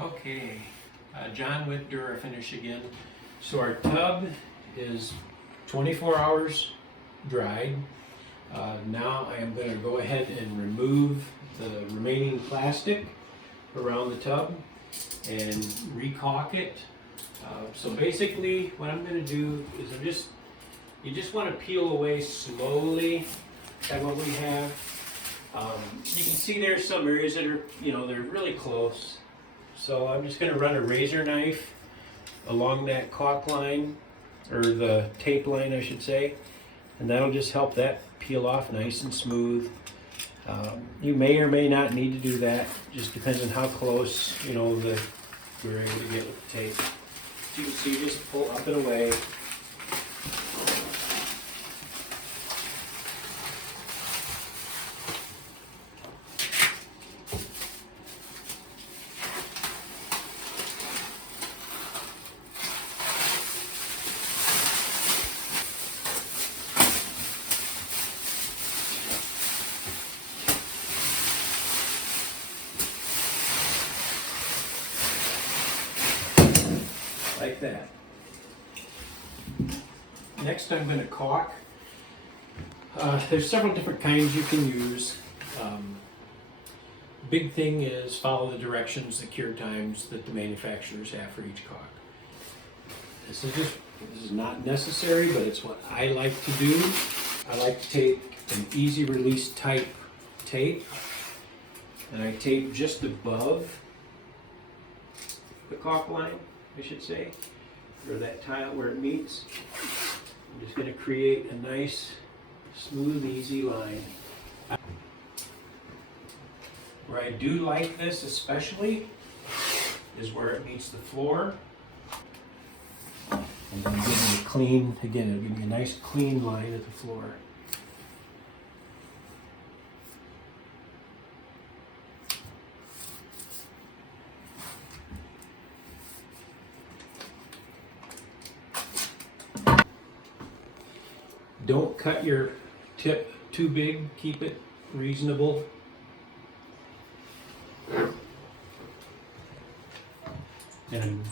Okay, John with Durafinish again. So our tub is 24 hours dried. Now I am going to go ahead and remove the remaining plastic around the tub and recaulk it. So basically what I'm going to do is you just want to peel away slowly at what we have. You can see there's some areas that are, they're really close. So I'm just going to run a razor knife along that caulk line, or the tape line I should say, and that'll just help that peel off nice and smooth. You may or may not need to do that, just depends on how close you're able to get with the tape. As you can see, just pull up and away. Like that. Next I'm going to caulk. There's several different kinds you can use. Big thing is follow the directions, the cure times that the manufacturers have for each caulk. This is not necessary, but it's what I like to do. I like to take an easy release type tape, and I tape just above the caulk line, I should say, or that tile where it meets. I'm just going to create a nice, smooth, easy line. Where I do like this especially is where it meets the floor. And then give me a clean, again, it'll give me a nice clean line at the floor. Don't cut your tip too big, keep it reasonable. And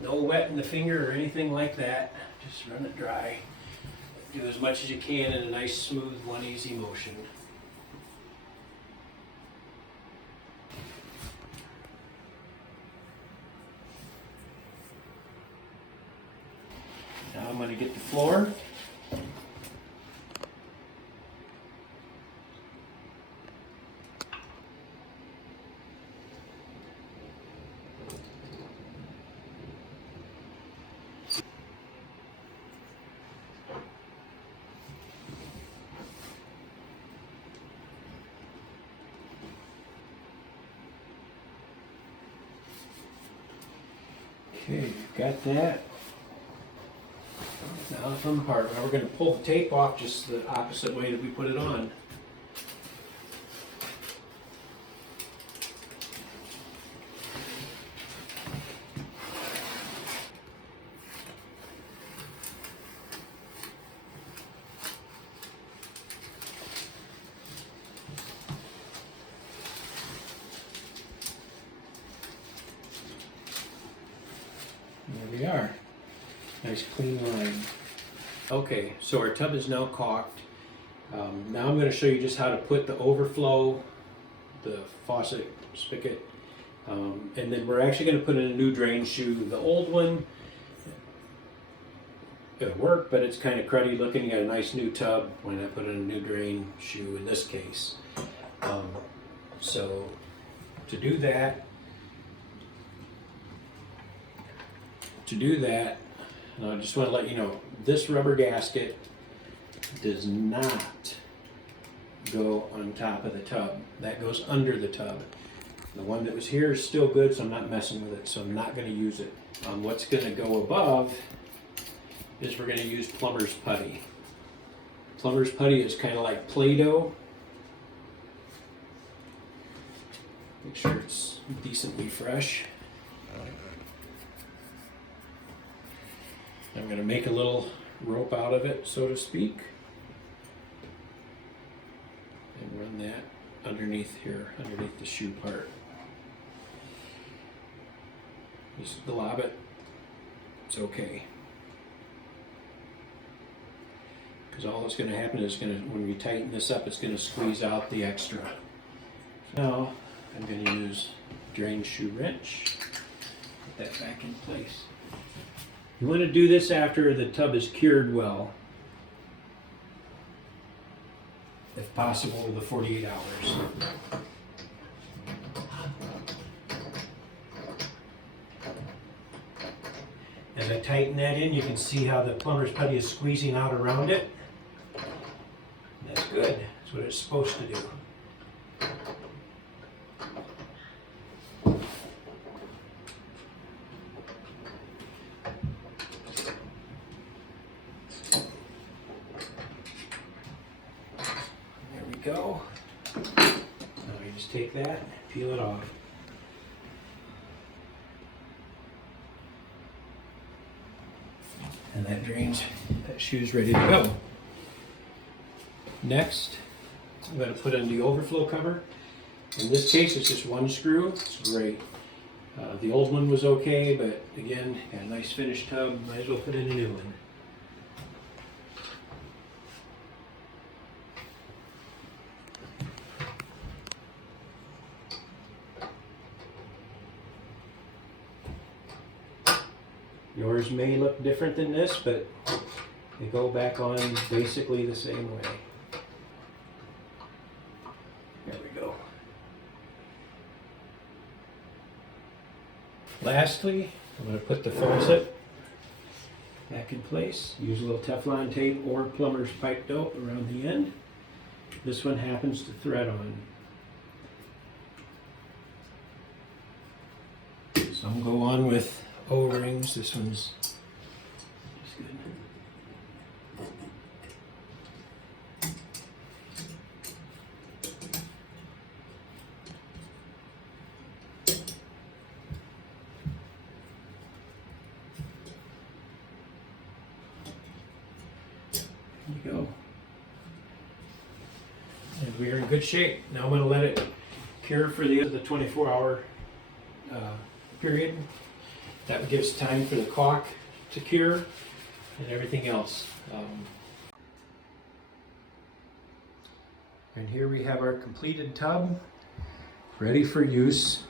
no wet in the finger or anything like that. Just run it dry. Do as much as you can in a nice, smooth, one easy motion. Now I'm going to get the floor. Okay, got that. Now the fun part. Now we're going to pull the tape off just the opposite way that we put it on. There we are. Nice clean line. Okay, so our tub is now caulked. Now I'm going to show you just how to put the overflow, the faucet spigot, and then we're actually going to put in a new drain shoe. The old one, it'll work, but it's kind of cruddy looking. You got a nice new tub when I put in a new drain shoe in this case. So to do that, and I just want to let you know, this rubber gasket does not go on top of the tub. That goes under the tub. The one that was here is still good, so I'm not messing with it, so I'm not going to use it. What's going to go above is we're going to use plumber's putty. Plumber's putty is kind of like Play-Doh. Make sure it's decently fresh. I'm going to make a little rope out of it, so to speak, and run that underneath here, underneath the shoe part. Just glob it. It's okay. Because all that's going to happen is when we tighten this up, it's going to squeeze out the extra. Now I'm going to use drain shoe wrench. Put that back in place. You want to do this after the tub is cured well. If possible, the 48 hours. As I tighten that in, you can see how the plumber's putty is squeezing out around it. That's good. That's what it's supposed to do. There we go. Now you just take that, peel it off. And that drains, that shoe's ready to go. Next, I'm going to put in the overflow cover. In this case, it's just one screw. It's great. The old one was okay, but again, got a nice finished tub. Might as well put in a new one. Yours may look different than this, but they go back on basically the same way. There we go. Lastly, I'm going to put the faucet back in place. Use a little Teflon tape or plumber's pipe dope around the end. This one happens to thread on. Some go on with O-rings. This one's good. There you go. And we are in good shape. Now I'm going to let it cure for the 24-hour period. That gives time for the caulk to cure and everything else. And here we have our completed tub ready for use.